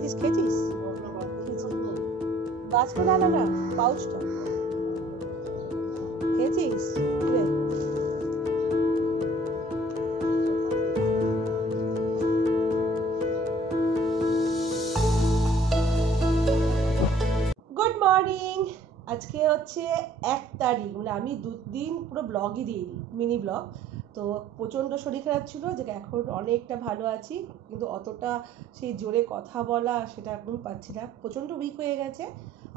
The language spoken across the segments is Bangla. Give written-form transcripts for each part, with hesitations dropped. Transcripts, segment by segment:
খেয়েছিস খেয়েছিস গাছটা না না পাউচটা খেয়েছিস গুড মর্নিং। আজকে হচ্ছে 1 তারিখ, মানে আমি 2 দিন পুরো ব্লগই দিইনি, মিনি ব্লগ। তো প্রচণ্ড শরীর খারাপ ছিল, যে এখন অনেকটা ভালো আছি, কিন্তু অতটা সেই জোরে কথা বলা সেটা একদম পাচ্ছি না, প্রচণ্ড উইক হয়ে গেছে।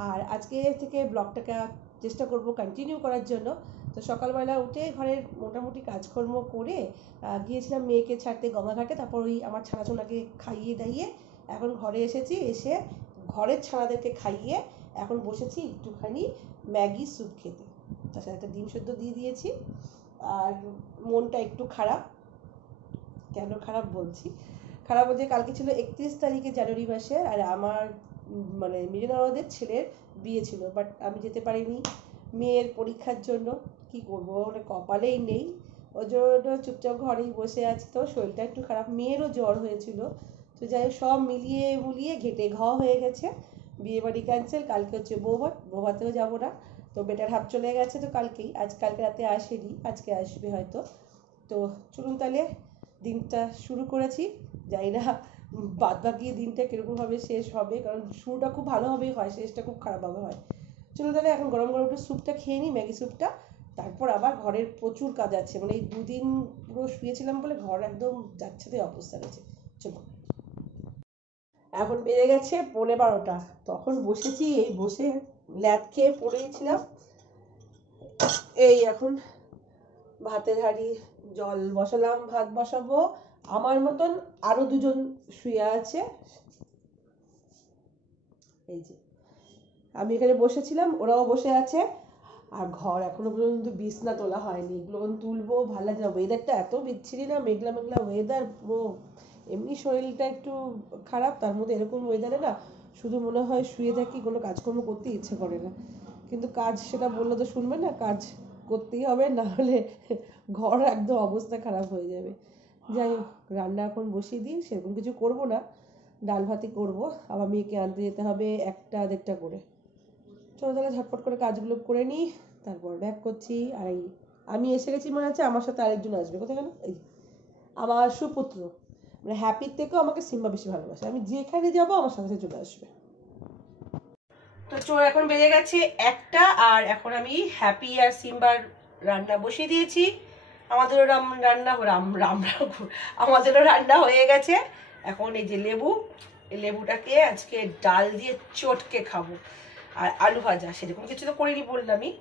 আর আজকে থেকে ব্লগটাকে চেষ্টা করব কন্টিনিউ করার জন্য। তো সকালবেলা উঠে ঘরের মোটামুটি কাজকর্ম করে গিয়েছিলাম মেয়েকে ছাড়তে গঙ্গাঘাটে, তারপর ওই আমার ছানাছোনাকে খাইয়ে দাইয়ে এখন ঘরে এসেছি, এসে ঘরের ছানাদেরকে খাইয়ে এখন বসেছি একটুখানি ম্যাগি স্যুপ খেতে, তার সাথে একটা ডিম সেদ্ধ দিয়ে দিয়েছি। আর মনটা একটু খারাপ। কেন খারাপ বলছি? খারাপ বলছে কালকে ছিল 31 তারিখে জানুয়ারি মাসে, আর আমার মানে মিজনবাদের ছেলের বিয়ে ছিল, বাট আমি যেতে পারিনি মেয়ের পরীক্ষার জন্য। কি করবো, ওটা কপালেই নেই, ওই জন্য চুপচাপ ঘরেই বসে আছি। তো শরীরটা একটু খারাপ, মেয়েরও জ্বর হয়েছিল। তো যাই হোক সব মিলিয়ে মুলিয়ে ঘেটে ঘ হয়ে গেছে, বিয়ে বাড়ি ক্যান্সেল। কালকে হচ্ছে বৌভাত, বৌভাতেও যাবো না। তো বেটার হাফ চলে গেছে তো কালকেই, কালকে রাতে আসেনি, আজকে আসবে হয়তো। তো চলুন তাহলে দিনটা শুরু করেছি, জানি না বাদ বাকি দিনটা কীরকমভাবে শেষ হবে, কারণ শুরুটা খুব ভালোভাবেই হয়, শেষটা খুব খারাপভাবে হয়। চলুন তাহলে এখন গরম গরম একটু স্যুপটা খেয়ে নিই, ম্যাগি স্যুপটা। তারপর আবার ঘরের প্রচুর কাজ আছে, মানে এই 2 দিন পুরো শুয়েছিলাম বলে ঘর একদম যাচ্ছে অবস্থা রয়েছে। চলো, এখন বেজে গেছে 12:30, তখন বসেছি, এই বসে ল্যাদ খেয়ে পড়েছিলাম। এই এখন ভাতের হাঁড়ি জল বসালাম, ভাত বসাবো। আমার মতন আরো 2জন শুয়ে আছে, এই যে আমি এখানে বসেছিলাম, ওরাও বসে আছে। আর ঘর এখনো পর্যন্ত বিছনা তোলা হয়নি, এগুলো তুলবো। ভালো লাগে না, ওয়েদারটা এত বিচ্ছিরি না, মেঘলা মেঘলা ওয়েদার পুরো। এমনি শরীরটা একটু খারাপ, তার মধ্যে এরকম ওয়েদারে না শুধু মনে হয় শুয়ে থাকি, কোনো কাজকর্ম করতে ইচ্ছে করে না। কিন্তু কাজ সেটা বললে তো শুনবে না, কাজ করতেই হবে, না হলে ঘর একদম অবস্থা খারাপ হয়ে যাবে। যাই হোক, রান্না এখন বসিয়ে দিই, সেরকম কিছু করবো না, ডাল ভাতই করবো। আবার মেয়েকে আনতে যেতে হবে 1টা 1:30 করে। চলো তাহলে ঝটপট করে কাজগুলো করে নিই, তারপর ব্যাক করছি। আর এই আমি এসে গেছি, মনে হচ্ছে আমার সাথে আরেকজন আসবে, কোথায় গেল? এই আমার সুপুত্র, মানে হ্যাপির থেকেও আমাকে সিম্বা বেশি ভালোবাসে, আমি যেখানে যাবো আমার সাথে চলে আসবে। তো চোর এখন বেজে গেছে 1টা, আর এখন আমি হ্যাপি আর সিম্বার রান্না বসিয়ে দিয়েছি। আমাদেরও আমাদেরও রান্না হয়ে গেছে। এখন এই যে লেবু, এই লেবুটাকে আজকে ডাল দিয়ে চটকে খাবো। আর আলু ভাজা, সেরকম কিছু তো করিনি বললামই।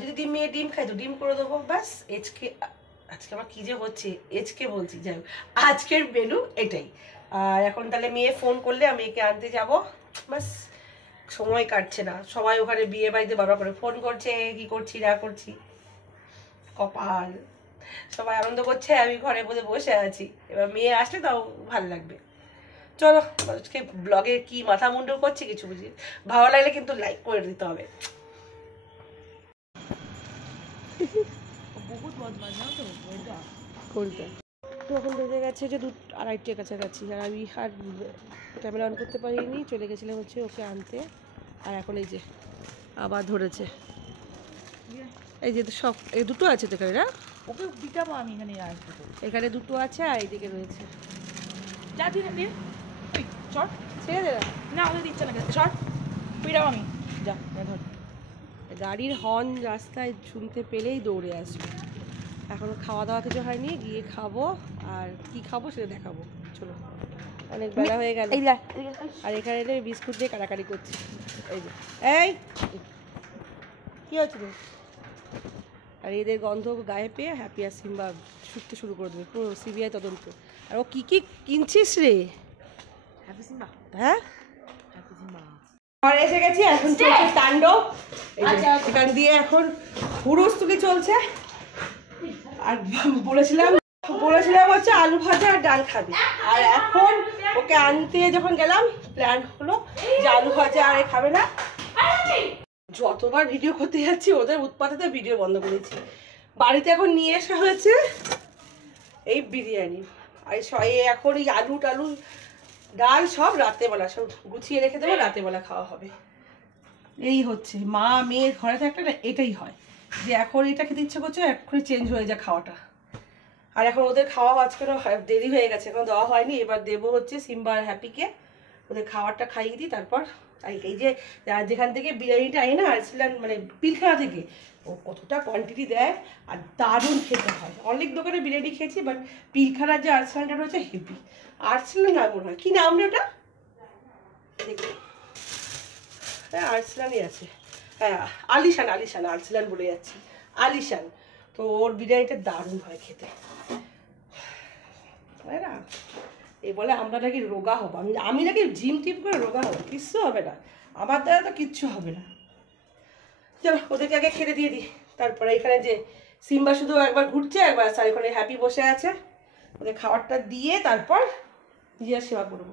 যদি ডিম খাই তো ডিম করে দেবো, ব্যাস। আজকে আমার কি যে হচ্ছে, বলছি, যাই হোক আজকের মেনু এটাই। আর এখন তাহলে মেয়ে ফোন করলে আমি মেয়েকে আনতে যাব, ব্যাস। সময় কাটছে না, সবাই ওখানে বিয়ে বাড়িতে বারবার করে ফোন করছে, কি করছি না করছি, কপাল। সবাই আনন্দ করছে, আমি ঘরে বসে আছি। এবার মেয়ে আসলে তাও ভালো লাগবে। চলো, আজকে ব্লগে কি মাথা মুন্ডু করছে কিছু বুঝি, ভালো লাগলে কিন্তু লাইক করে দিতে হবে। বহুত বদমাশ না তো ওইটা। তো এখন বেজে গেছে যে 2-2:30 কাছাকাছি, আর আমি আর ক্যামেরা অন করতে পারিনি, চলে গেছিলাম হচ্ছে ওকে আনতে। আর এখন এই যে আবার ধরেছে, এই যে সব এই দুটো আছে তো এখানে, না ওকে পিটাবো আমি, এখানে দুটো আছে আর এইদিকে রয়েছে। যা দিন দিয়ে শর্ট ছেড়ে দে না, ওদের দিচ্ছে না, শর্ট পিটাবো আমি, যা ধর। গাড়ির হর্ন রাস্তায় শুনতে পেলেই দৌড়ে আসবে। এখনো খাওয়া দাওয়া কিছু হয়নি, গিয়ে খাবো। আর কি খাবো সেটা দেখাবো, চলো। অনেক বেলা হয়ে গেল। আর এখানে এলে বিস্কুট দিয়ে কাটাকাটি করছি, এই যে এই কি হচ্ছে রে? আর এদের গন্ধ গায়ে পেয়ে হ্যাপি আর সিম্বা ছুটতে শুরু করে দেবে, পুরো সিবিআই তদন্ত। আর ও কি কি কিনছিস রে? হ্যাপি সিম্বা, হ্যাঁ হ্যাপি সিম্বা। ঘরে এসে গেছি, এখন চলছে তাণ্ডব। এখান দিয়ে এখন হুড়োস্তুলি চলছে। আর বলেছিলাম হচ্ছে আলু ভাজা আর ডাল খাবি। আর এখন ওকে আনতে যখন গেলাম, প্ল্যান হলো যে আলু ভাজা আর খাবে না। যতবার ভিডিও করতে যাচ্ছি ওদের উৎপাতেতে ভিডিও বন্ধ করেছি। বাড়িতে এখন নিয়ে আসা হয়েছে এই বিরিয়ানি। আর এখন এই আলু টালু ডাল সব রাত্রেবেলা সব গুছিয়ে রেখে দেবো, রাত্রেবেলা খাওয়া হবে। এই হচ্ছে মা মেয়ের ঘরে থাকলে না এটাই হয়, যে এখন এটা খেতে ইচ্ছে করছে এক্ষুনি চেঞ্জ হয়ে যায় খাওয়াটা। আর এখন ওদের খাওয়া আজকেও দেরি হয়ে গেছে, এখন দেওয়া হয়নি, এবার দেবো হচ্ছে সিম্বা আর হ্যাপিকে, ওদের খাবারটা খাইয়ে দিই। তারপর এই যে যেখান থেকে বিরিয়ানিটা আনি না আর্সেলান মানে পিলখানা থেকে, ও কতটা কোয়ান্টিটি দেয় আর দারুণ খেতে হয়। অনেক দোকানে বিরিয়ানি খেয়েছি, বাট পিলখানার যে আর্সেলানটা রয়েছে হেভি। আর্সেলান না মনে হয়, কী নাম রে ওটা দেখি, হ্যাঁ আর্সেলানই আছে, হ্যাঁ আলিশান, আলিশান, আর্সেলান বলে যাচ্ছি, আলিশান। তো ওর বিরিয়ানিটা দারুণ হয় খেতে, তাই না? এই বলে আমরা নাকি রোগা হবো, আমি নাকি জিম টিম করে রোগা হবো, কিচ্ছু হবে না, আমার দ্বারা তো কিচ্ছু হবে না। চলো ওদেরকে আগে খেতে দিয়ে দিই, তারপরে এখানে যে সিম্বা শুধু একবার ঘুরছে, একবার আর এখানে হ্যাপি বসে আছে, ওদের খাবারটা দিয়ে তারপর নিজের সেবা করবো।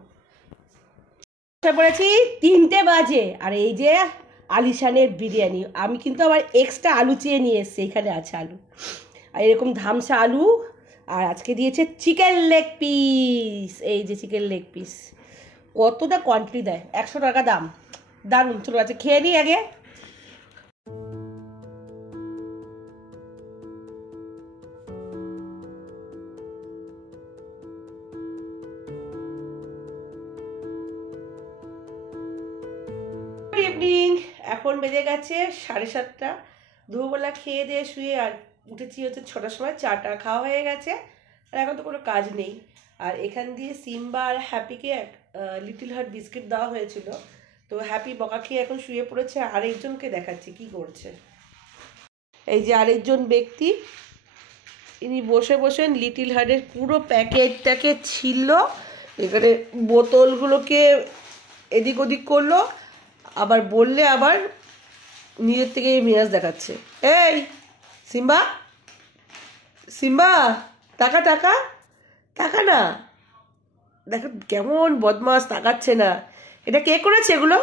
পড়েছি 3টে বাজে, আর এই যে আলিশানের বিরিয়ানি, আমি কিন্তু আবার এক্সট্রা আলু চেয়ে নিয়ে এসছি, এখানে আছে আলু, আর এরকম ধামসা আলু, আর আজকে দিয়েছে চিকেন লেগ পিস। এই যে চিকেন লেগ পিস, কতটা কোয়ান্টিটি দেয়, 100 টাকা দাম, দারুণ। চলো আচ্ছা খেয়ে নিই আগে। গুড ইভিনিং, এখন বেজে গেছে 7:30। দুপুরবেলা খেয়ে দিয়ে শুয়ে আর উঠেছি হচ্ছে 6টার সময়, চাটা খাওয়া হয়ে গেছে, আর এখন তো কোনো কাজ নেই। আর এখান দিয়ে সিম্বা আর হ্যাপিকে লিটল হার্ট বিস্কিট দেওয়া হয়েছিল, তো হ্যাপি বকা খেয়ে এখন শুয়ে পড়েছে। আরেকজনকে দেখাচ্ছি কি করছে, এই যে আরেকজন ব্যক্তি, ইনি বসে বসে লিটল হার্টের পুরো প্যাকেটটাকে ছিল, এখানে বোতলগুলোকে এদিক ওদিক করলো, আবার বললে আবার নিজের থেকে মেজাজ দেখাচ্ছে। এই সিম্বা, সিম্বা টাকা টাকা টাকা না, দেখো কেমন বদমাস, তাকাচ্ছে না। এটা কে করেছে এগুলো,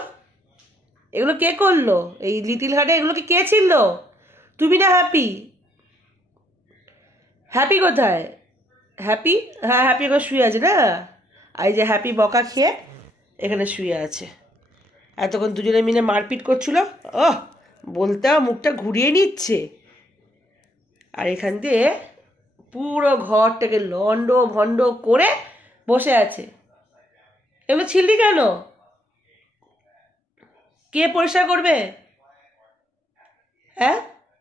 এগুলো কে করলো এই লিটল হার্টে, এগুলো কি কে ছিল? তুমি না হ্যাপি? হ্যাপি কোথায়? হ্যাপি, হ্যাঁ হ্যাপি এখন শুয়ে আছে না, এই যে হ্যাপি বকা খেয়ে এখানে শুয়ে আছে। এতক্ষণ দুজনে মিলে মারপিট করছিল, ওহ বলতে মুখটা ঘুরিয়ে নিচ্ছে, আর এখান দিয়ে পুরো ঘরটাকে লন্ড ভন্ড করে বসে আছে। এগুলো ছিললি কেন? কে পরিষ্কার করবে? হ্যাঁ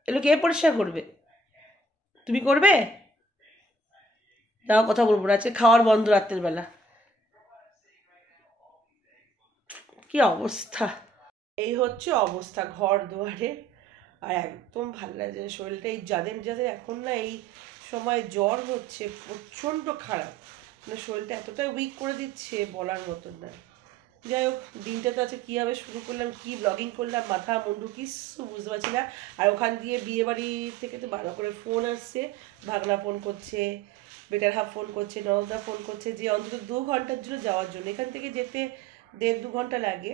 এগুলো কে পরিষ্কার করবে? তুমি করবে? যাও, কথা বলবো না আজকে, খাওয়ার বন্ধ রাত্রের বেলা। কি অবস্থা, এই হচ্ছে অবস্থা ঘর দুয়ারে, আর একদম ভালো লাগছে না শরীরটা। এই যাদের যাদের এখন না এই সময় জ্বর হচ্ছে, প্রচণ্ড খারাপ, মানে শরীরটা এতটা উইক করে দিচ্ছে বলার মতন না। যাই হোক, দিনটা তো আছে, কীভাবে শুরু করলাম, কি ব্লগিং করলাম, মাথা মুন্ডু কিছু বুঝতে পারছি না। আর ওখান দিয়ে বিয়ে বাড়ি থেকে তো ভালো করে ফোন আসছে, ভাগনা ফোন করছে, বেটার হাফ ফোন করছে, নরদা ফোন করছে, যে অন্তত 2 ঘন্টার জন্য যাওয়ার জন্য, এখান থেকে যেতে 1.5-2 ঘন্টা লাগে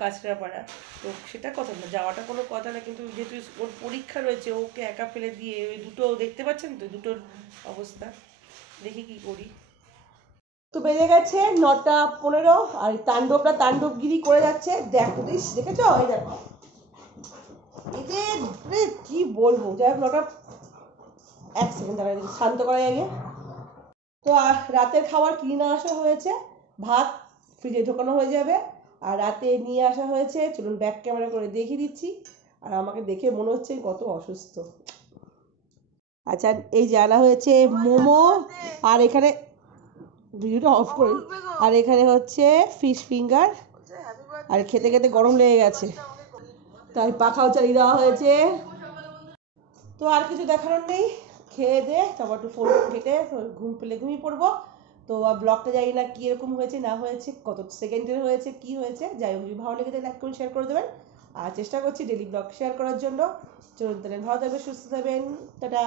কাঁচরাপাড়া, তো সেটা কথা না, যাওয়াটা কোনো কথা না, কিন্তু যেহেতু ওর পরীক্ষা রয়েছে, ওকে একা ফেলে দিয়ে ওই দুটো দেখতে পাচ্ছেন তো দুটোর অবস্থা, দেখি কি করি। তো বেজে গেছে 9:15, আর তাণ্ডবটা তাণ্ডবগিরি করে যাচ্ছে, দেখো দেখেছ, এই দেখো এই যে কি বলবো, যাই হোক 9টা 1 সেকেন্ড দাঁড়ায় শান্ত করা আগে। তো রাতের খাবার কিনে আসা হয়েছে, ভাত ফ্রিজে ঢোকানো হয়ে যাবে, আর রাতে নিয়ে আসা হয়েছে, চলুন ব্যাক ক্যামেরা করে দেখিয়ে দিচ্ছি, আর আমাকে দেখে মনে হচ্ছে কত অসুস্থ। আচ্ছা এই যে আনা হয়েছে মোমো, আর এখানে ভিডিওটা অফ করে, আর এখানে হচ্ছে ফিশ ফিঙ্গার, আর খেতে খেতে গরম লেগে গেছে তাই পাখাও চালিয়ে দেওয়া হয়েছে। তো আর কিছু দেখানোর নেই, খেয়ে দে তারপর একটু ফোন কেটে ঘুম পেলে ঘুমিয়ে পড়বো। তো ব্লগটা জানি না কীরকম হয়েছে না হয়েছে, কত সেকেন্ডের হয়েছে, কি হয়েছে, যাই হোক যদি ভালো লেগে তাহলে লাইক করে শেয়ার করে দেবেন, আর চেষ্টা করছি ডেলি ব্লগ শেয়ার করার জন্য। চলুন তাহলে ভালো থাকবেন, সুস্থ থাকবেন, টাটা।